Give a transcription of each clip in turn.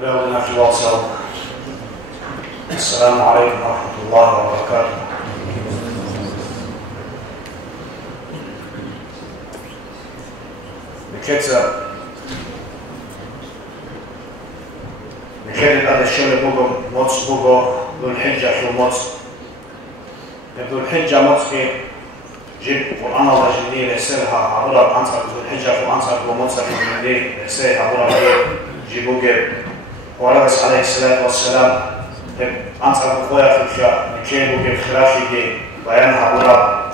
كلامنا في الواتساب. السلام عليكم ورحمة الله وبركاته. نكتب هذا الشغل بوجو موتس بوجو ذو الحجة في موتس. ذو الحجة موتس في جيب قرآن الله جديد يسيرها عبارة أنصار ذو الحجة في أنصار موتس في جديد يسير عبارة جيبوا جيب ورغس عليه الصلاة والسلام أنصار بخويا في نكيبوا جيب خلافي جي بيانها عبارة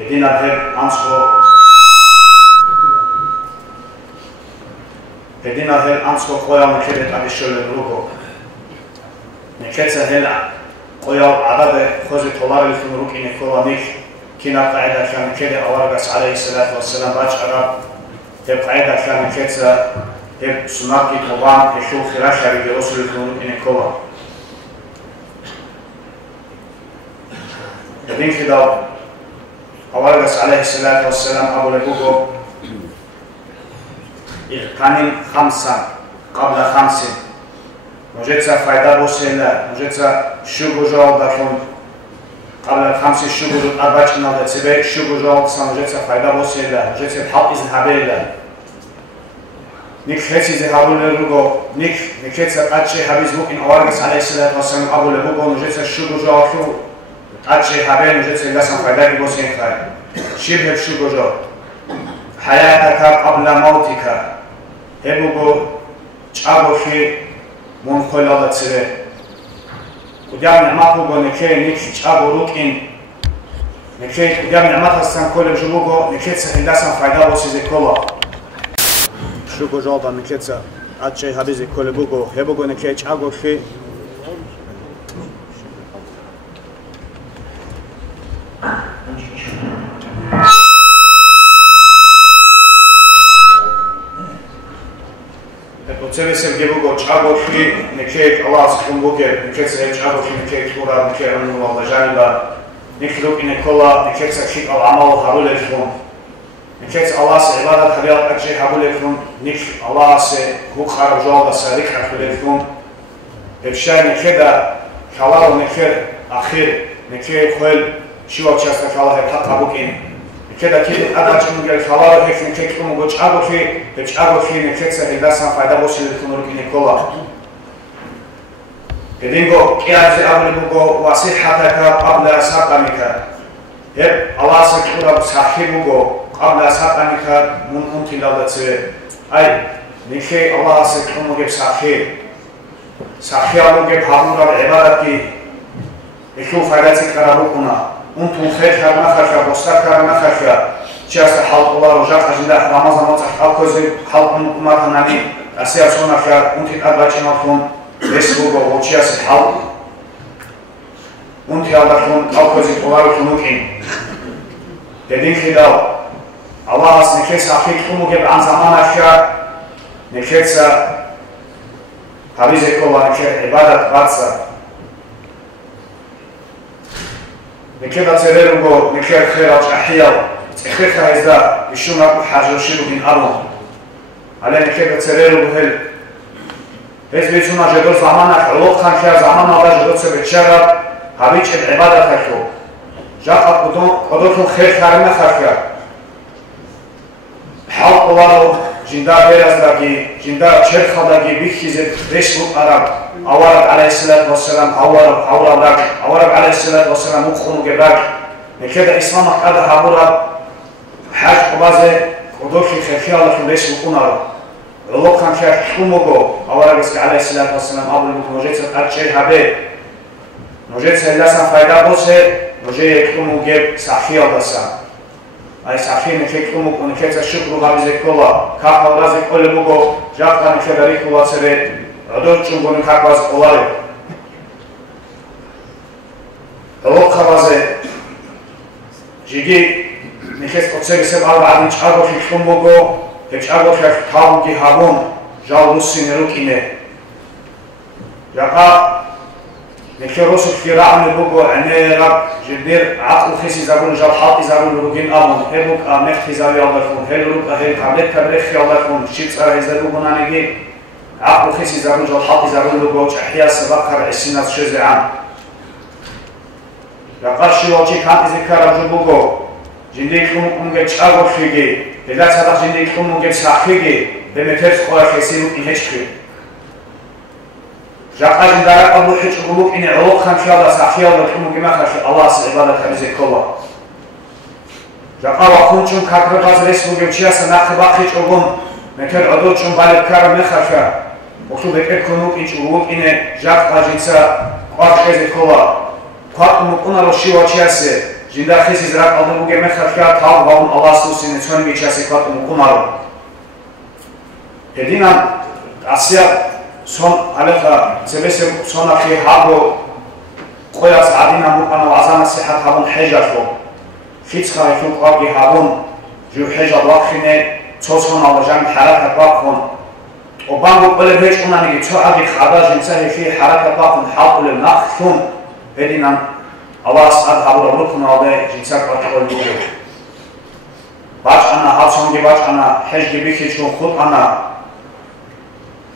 جدينا هب أنصار هدينا هل أنصر قويا مكبت عن الشغل الروكو نكتسا هل قويا عدد خوزي طلار الفنروك إن كورانيك كنا قاعدة كان كده أورغس عليه الصلاة والسلام باج عرب هب قاعدة كان كتسا هب سناكي طبان يشو خراشة بيجي رسول الفنروك إن كورا هدين كده أورغس عليه الصلاة والسلام أبو لبوكو كانين خمسة قبل خمسة مجتزا فايدة بوسيلة مجتزا شوغو جوال داكون قبل خمسة شوغو أربعة نال تبع شوغو جوال سام مجتزا فايدة بوسيلة مجتزا حق إزهابيلة نيك هتي ذهابون للرجو نكتزا أتشي حبيز ممكن أورغس عليه الصلاة والسلام أبو لبوكو مجتزا شوغو جوال شو أتشي حبيل مجتزا لسان فايدة بوسين خاي شبه شوغو جوال حياتك قبل موتك هبوغو چابوخي منخولا دتسره قدام نعمتو نكي نيك چابو روكين نكي قدام نعمت هستن كل جبوغو نكي سهندسن فايدا بوسيزي كولا شوغو جوابا نكي اتشي حبيزي كل بوغو هبوغو نكي چابوخي Цевесем гебуго чабохи некек Аллах кумбуге некек се чабохи некек тура некек анну алжаниба некек инекола некек сахик ал амал харулефун некек Аллах се ибадат халят акчи харулефун ник Аллах се хукхар жолда сарик харулефун ебшай некеда халал некек ахир некек хол шива часта халал хатабукин كده أدرج من الخلاص هيك نكيك تقوم بتشعبوا في نكيك سهلاسا فايدة بوسي للكنور كنيكولا كدينغو كيا في أول بوجو وصحتك قبل سقمك هب الله سكورا بصاحبوجو قبل سقمك من أنت لا تسوي أي نكيك الله سكورا بصاحب صاحب بحضور العبادة يشوف فايدتك كرابوكنا أنتم خير كارنا خير بوستر كارنا خير شاست حلق الله رجع أجنده رمضان وتح حلق زي حلق من أمة نامي أسير سونا خير أنتم أبغى نقول فيسبوك وشاست حلق أنتم أبغى حلق زي الله كنوكين تدين خداو الله نكيس أخيك كموجب عن زمان خير نكيس حبيزك الله نكيس عبادة باتسا نكيد أتريرو نكيد خير أحيال خير هذا يشون أكو حاجة وشيلو بين أرض على نكيد أتريرو هل هذ بيتونا جدول زمانك علوق كان كيا زمان ما جدول سبتشرب هبيج العبادة تكو جاء قدوم خير كارنا خير حلق الله جندا بيرز داكي جندا شرخ داكي بيخيز ريسبوك عرب أورب عليه الصلاة والسلام أورب عليه الصلاة والسلام مخونو جباك نكذا إسلامك هذا هابورا حاج قبازة قدوكي خيخي الله في ريسبوك ونارو علوق كان خيخ كموغو أورب عليه الصلاة والسلام أبو المتوجيت أتشي هابي نوجيت لسان فايدة بوسي نوجي يكتمو جيب صحيح دسان أي صحيح نكيك أمك ونكيك الشكر غامزك كلا كاقا ورازك كل بوغو جاقا نكيك ريكو واتسري عدود چونگو نكاق واز قوالي الوقت خبازي جيجي نكيك قدسي سب أربعة نشعرو في كتن بوغو نشعرو في كتابو جي هابون جاو نصي نروك إنه جاقا نكيك رسل في رعم بوغو عني رب جدير عقل خيسي زارون جال حاطي زارون روغين آمون هلوك آمخ تزاوي الله يكون هلوك أهل كابلت كبرخي الله يكون شيب سارة يزارو بنانيجي عقل خيسي زارون جو حاطي زارون لو بوش أحياء سبقر عسينات شزعان يقال شوالشي كانت ذكر جبوغو جنديك لومونجي تشاغو خيجي إذا صدق جنديك لومونجي ساخيجي بمترس قوة خيسينو إنهجكي جاقا جندارك أبو حيش قلوك إني علوق خمشيال ساخيال لكلمونجي ما خشي الله سعبادة تبزي كولا جاقا وخونچون كاكرغاز رسمونجي بچياسا ناخبا خيش قلون متر عدوچون بالبكار مخشا وخلو بكر كنوك إنش قلوك إني جاقا جنسا قوات خيزي كولا قوات مقونا رو شيوا چياسي جندا خيسي زراق أدوغي مخشا تاو باون الله سوسيني چونمي چياسي قوات مقونا رو هدينا أسيا سون على سبيس سون أخي هابو قياس عدينا مقنا وعزانا صحة هابون حجة فيتس خايف قابي هابون جو حجة واقفينه تصون على جنب حركة باقون وبانو قلب هيج قلنا نيجي تو أبي خبر جنسه في حركة باقون حاول النخثون هدينا الله سعد هابو ربكم على جنسه قطعوا الوجود باش أنا هاتشون باش أنا حج بيكي شو خود أنا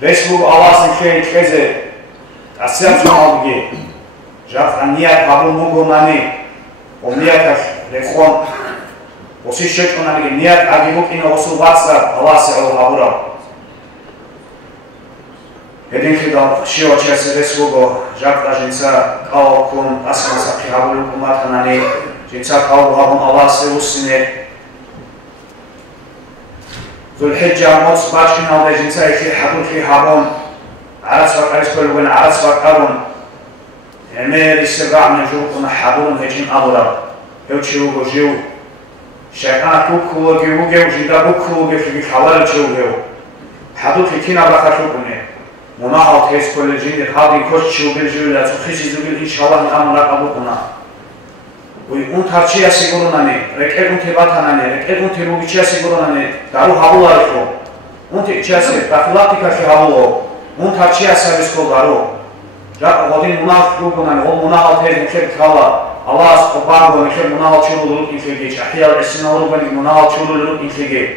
رسول الله سنخيل كذا أسير جمالي جاف النيات هابو مغناني ونياتك لخون وسي شيء أنا نيجي نيات أجيبك إنه وصل واتساب الله سعود هابورا هدين كده شيء وشيء رسول جاف الجنسة أو كون أسمع سكي هابولكم ماتناني جنسة أو هابون الله سعود سنة ذو الحجة موت باشين أو جنسة في حدود في هابون عرس وقرس كل وين عرس وقرون عمير السبع من جوكنا حابون هجين أبورا هوتشيو وجيو شيطان كوكو وجيو جيدا كوكو وجيو حوالي جيو حدود في كنا بخشوكني مناهض هيس كل جين هذه كوتشيو بالجيو لا تخشي زبيل إن شاء الله نعمل أبوكنا ويكون ترشيا سيقولونني ركعون تباتناني ركعون تروبيشيا سيقولونني دارو هابولا ركو أنت إيشاسي بخلاقك في هابولو أنت ترشيا سيرسكو دارو جاء غادين مناف يقولونني هو مناهض هيس مكتب كلا الله سبحانه وتعالى مناهض شلو لوك إنفيجي أحياء السنة لوك مناهض شلو لوك إنفيجي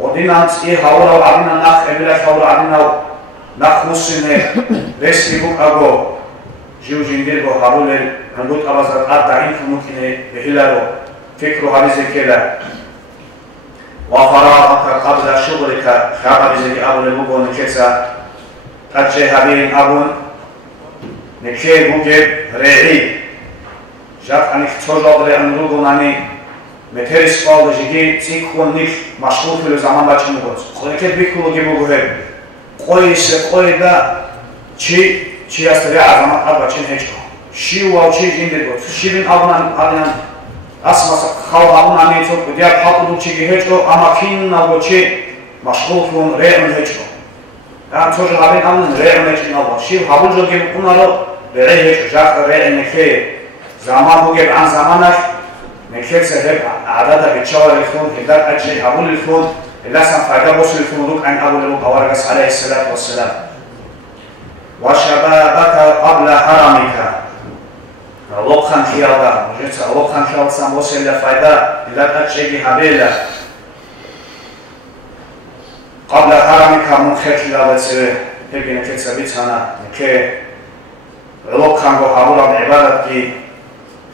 غادين أنت إيه هابولا وعدنا نخ إبلا هابولا عدنا نخ مسنة رسمي بوك أبو جيو جندير بو هارول نقول أبازر أدعين ممكن بهلارو فكروا هذه الكلام وفراغك قبل شغلك خاب بزي أول مبون كذا أجي هبين أبون نكير بوجب رعي جاك أنك تجرب لأن رجوناني مترس قال جدي تيكون نيف مشغول في الزمان بچه مغز خليك بيكولو جيبو جهل قويس قويدا چی است ری عظمت اب بچین هیچ شی و چی جندر بود شیرین آبان اسماس خال آبان آنی تو دیگر پاکو چی هیچ کو اما کین نبود چی مشغول کن ریم هیچ کو هم توش هابین آمون ریم هیچ نبود شی هابون جو که اون رو ری هیچ جاک ری نکه زمان بوده عن زمانش نکه سهل عدد بچه‌ها لیکن هدایت اجی هابون لیکن لازم فایده بوده لیکن روک عن ابو لبو باورگس علیه السلام و السلام وشبابك قبل حرمك لقخن خيالا وجدت لقخن خيال ساموس إلا فايدة إلا تشيء هبيلة قبل حرمك من خير خيالا تسير هيك نكتسبت هنا نك لقخن بحبور عبادتي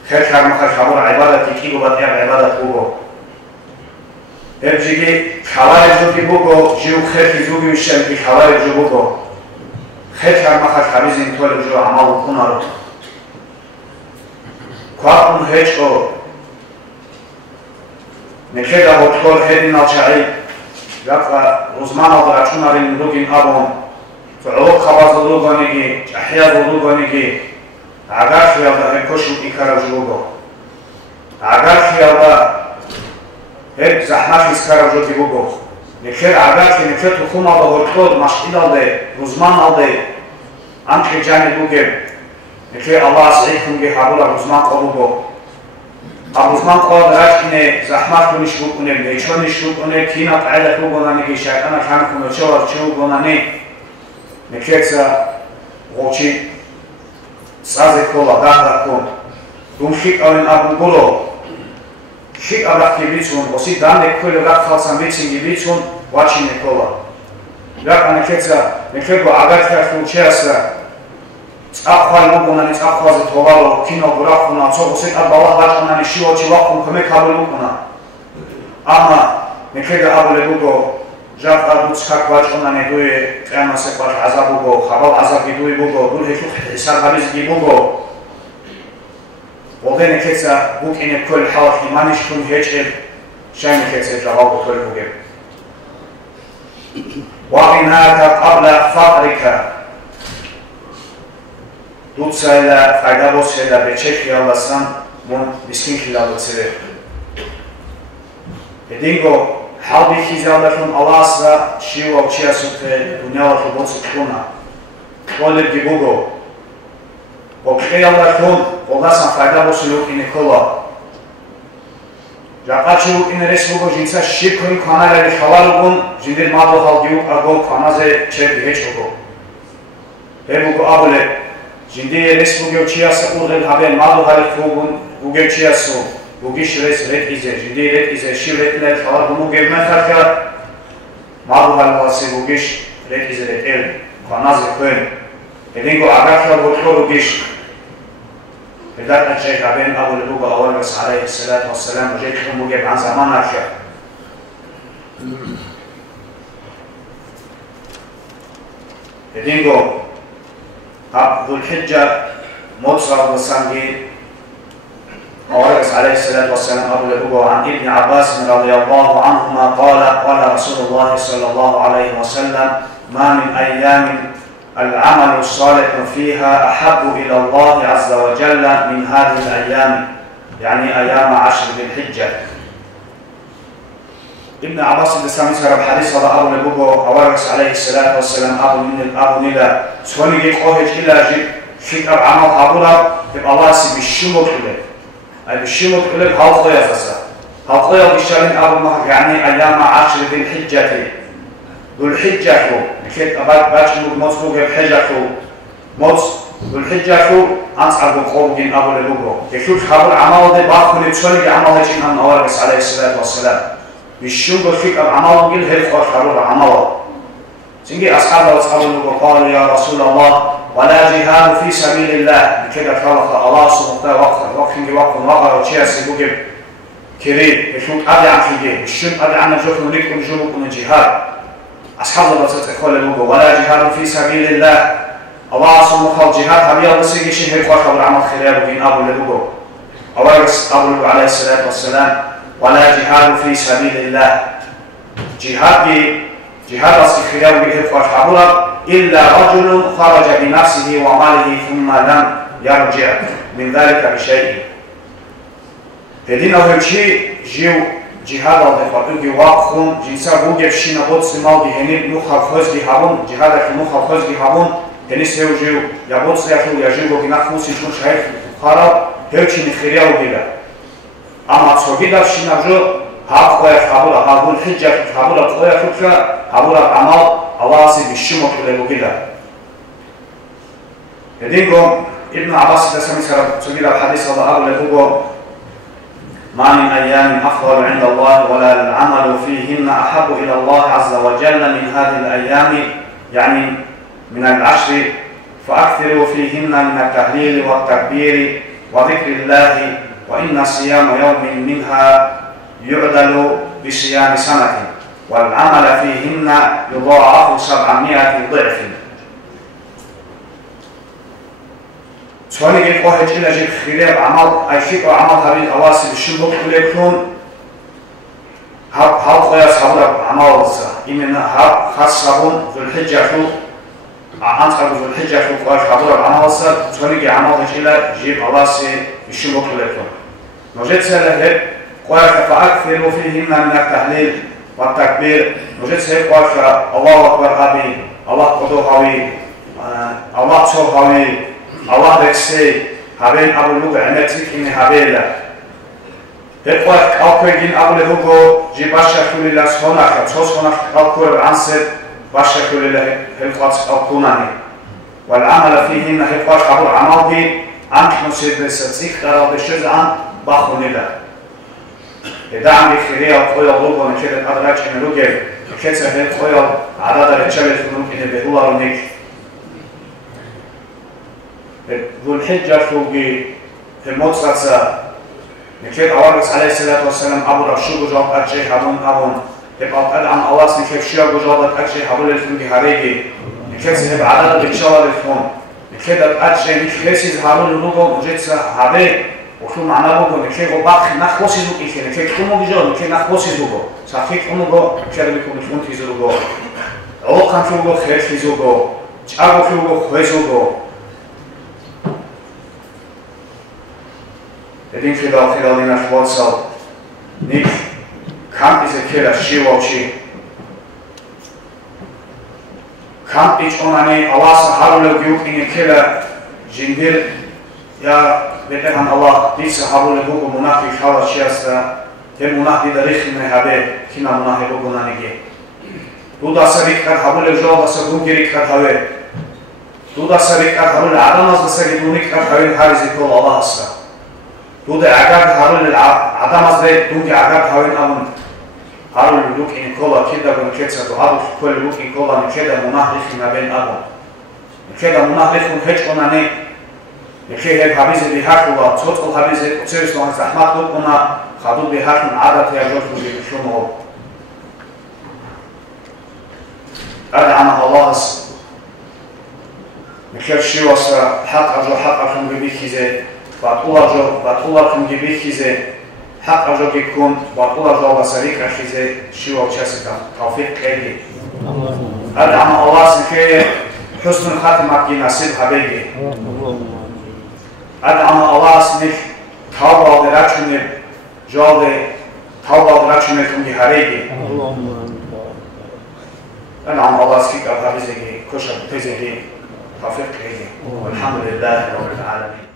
خير خير حبور عبادتي كي ببدأ عبادت بوجو هبجي خوارج جو بوجو جيو خير جو بيشل في خوارج جو بوجو خیلی ما خواهد خبیزیم طول جو عمل کنه رو کارون هیچ او نکه دا بطور خیلی نالچهی یقا روزمان آدر چون آرین روگین آبون فعلوق خواهد رو گانگی احیاء رو گانگی اگر خیال دا هکوشو ایکار جو گو اگر خیال دا هک زحمت ایسکار جو دی بگو نکه اگر که نکه تو خون آده بطور مشکل آده روزمان آده آنکه جانی بوده نکه الله سعید کنگی حبول روزمان قبول روزمان قبول راجینه زحمت کنیش بکنه نیچونیش بکنه کینا تعالی بکنه نگی شیطان کم کنه چه و چه بکنه نکه تا غوچی ساز کولا داخل کن دون خیک آن آبون بولو خیک آبرکی بیچون وسی دانه کولی رفت خالصان بیچینگی بیچون واچینه کولا რაკანა ქეცა მეკრებო აგარქართულ ჩეასა წახვალ მოგონანი წახვალზე თოვალო კინო გრაფუნა ცოგოსეტა ბალა ბაჭანანი შიოჩი ვახუნ ხმე ქაბულ მოგონა ამა მეკრება აბლებუგო ჟაკა დუცხაკ ბაჭანანი დუე ყამასე ყარ აზაბუგო ხაბალ აზაბი დუე ბუგო დულე სარგალის გიბუგო ოგენე ქეცა ბუკინე ქოლ ჰალხი მანიშკუნ ჰეჭე შაინე ქეცა ჟავალ ქოლ ბუგე وغناك قبل فقرك دوتسايلا فايدابوسيلا بچeki alasan mon miskin kilalıtsire edingo halbi hizaldatun Allah'sa şiu okçiyasute dunyalatı botsukuna kolir gibugo okçiyaldatun Allah'san faydabosulu inikola Jaqachu in resbugo jinsa shikun kanalari xavalugun jindir mado halgiu ago kanaze çerdi heçogo Ebugo abule jindir resbugo çiyasa urgel haben mado halikugun uge çiyasu ugish res ret ize jindir ret ize şivretler xavalugu gelmen tarka mado halvasi ugish ret ize ret el kanaze kön Edingo agakla botkor ugish بدأت الشيخ عبين أبو لبوبة أولمس عليه الصلاة والسلام وجيتكم مجيب عن زمان أخير يدينغو ذو الحجة مصر والسنجي أولمس عليه الصلاة والسلام أبو لبوبة عن ابن عباس رضي الله عنهما قال رسول الله صلى الله عليه وسلم ما من أيام العمل الصالح فيها أحب إلى الله عز وجل من هذه الأيام يعني أيام عشر ذي الحجة ابن عباس الإسلامي سرب حديث هذا أبو نبوغو أورس عليه الصلاة والسلام أبو نيلا سوني جيك أوهج إلا جيك فيك أب عمل حبولا يبقى الله سي بالشموت إليه أي بالشموت إليه هالطة يفسا هالطة يبشرين أبو مهر يعني أيام عشر ذي الحجة ذو الحجة كيف أبغى باشمو مصبوغ الحجة مص ذو الحجة أنت أبغى قومين أبو لبوغو يشوف خبر عمل ده باخذ تشوني عمل هجين عن أورس عليه الصلاة والسلام بالشوق فيك عمل قل هيك خبر عمل سنجي أصحاب لبوغو قالوا يا رسول الله ولا جهاد في سبيل الله بكذا خلق الله سبحانه وقر وشيء سبوغ كريم يشوف أبي عن فيه الشوق أبي عن الجوف نريكم جوكم الجهاد أصحاب الله تقول لهم ولا جهاد في سبيل الله الله سبحانه وتعالى جهاد هبي الله سيجي شيء خاص بالعمل خير بين أبو لبوغو أورس أبو لبوغو عليه الصلاة والسلام ولا جهاد في سبيل الله جهاد أصل خير بين خاص إلا رجل خرج بنفسه وماله ثم لم يرجع من ذلك بشيء هدين أول شيء جيو جهاد الدفاعي واقفون جنسا بوجب شينا بود سمال دهني مخالفز دهابون جهاد مخالفز دهابون هني سيوجيو يا بود سياخو يا جيبو كنا خوسي شون شايف خراب هرچين خيريا وبيلا اما صوغيدا شينا جو هاقوي خابولا هاقول حجه خابولا قوي فكره خابولا عمل الله سي بشمو كله وبيلا هديكم ابن عباس تسمي سر صوغيدا الحديث الله ابو لبوغو ما من أيام أفضل عند الله ولا العمل فيهن أحب إلى الله عز وجل من هذه الأيام يعني من العشر فأكثروا فيهن من التهليل والتكبير وذكر الله وإن صيام يوم منها يعدل بصيام سنة والعمل فيهن يضاعف 700 ضعف سوالي جيك واحد إلا جيك خلاب عمل أي شيء عمل هذه الأواسي بالشبك كلكم هاب قياس هابلا عمل وصا إمنا هاب خاص صابون ذو الحجة شو أنت ذو الحجة شو قاش هابلا عمل وصا سوالي جيك عمل إلا جيك أواسي بالشبك كلكم نوجد سهل قاش فأكثروا فيهن من التهليل والتكبير نوجد سهل قاش الله أكبر أبي الله قدو هاوي الله صور هاوي الله بكسي هابين أبو لبوغو عمتك إني هابيلا تقوى أوكوين أبو لبوغو جي باشا كل الله سخونك تخصونك أوكور بعنصر باشا كل الله هلقات أوكوناني والعمل فيهن هلقات أبو العمل دي عنك نصير بساتيك قرار بشجع عن باخوني له دعم بخيرية وقوية ولوغو نكيد الأدراج إنروجي كيتسا هل خويا عدد الشباب ممكن بهو رونيك ذو الحجة فوقي الموتساتسا نكيد أوارس عليه الصلاة والسلام أبو رشوق جاب أجي هبون أبون تبقى أدعم أواس نكيد شياب جابت أجي هبون الفنجي هريجي نكيد سهب عدد بتشاور الفون نكيد أجي نكيد هارون لوجو مجتسا هذي وكل معنا لوجو نكيد وباخ نخوسي زوجي نكيد كم بيجو نكيد نخوسي زوجو صحيح كم جو كذا بيكون فون في زوجو عوقا في زوجو خير في زوجو جابو في زوجو خوي زوجو Edin خلالنا خواصل نيك كم إذا كلا شيء وشيء كم إيش أماني الله سبحانه لجوك إن كلا جندير يا بتهم الله دي سبحانه لجوك منافق حال شياستا هم منافق دريخ من هذا كنا منافق بقولنا نيجي دودا سبيك كهبول الجواب سبون جريك كهبول دودا سبيك كهبول عدم أصل سبيدونيك كهبول هذا كل الله أصلا دودا عقاب هارون عدم أصل دونك عقاب هارون أمون هارون لوك إن كلا كذا بن كذا تهارو كل لوك إن كلا من كذا منافق ما بين أبون كذا منافق هج أماني لكي هبابيز بهاك ولا صوت الهبابيز وتشيرس لون زحمات لوك أما خدود بهاك من عادة يجوز بشلونه أدعم الله نكيف شيء وصل حق أجر حق أكون ببيكيزه بطول أكون ببيكيزه حق أجر يكون بطول أجر بسريك رخيزه شيء وشاسك توفيق كذي أدعم الله نكيف حسن الخاتمة كي نصيب حبيبي أدعم الله نك توبة درجة جال توبة درجة كم جهاريجي أنعم الله سكيك أبها بزيجي كشف تزيجي توفيق إيجي والحمد لله رب العالمين.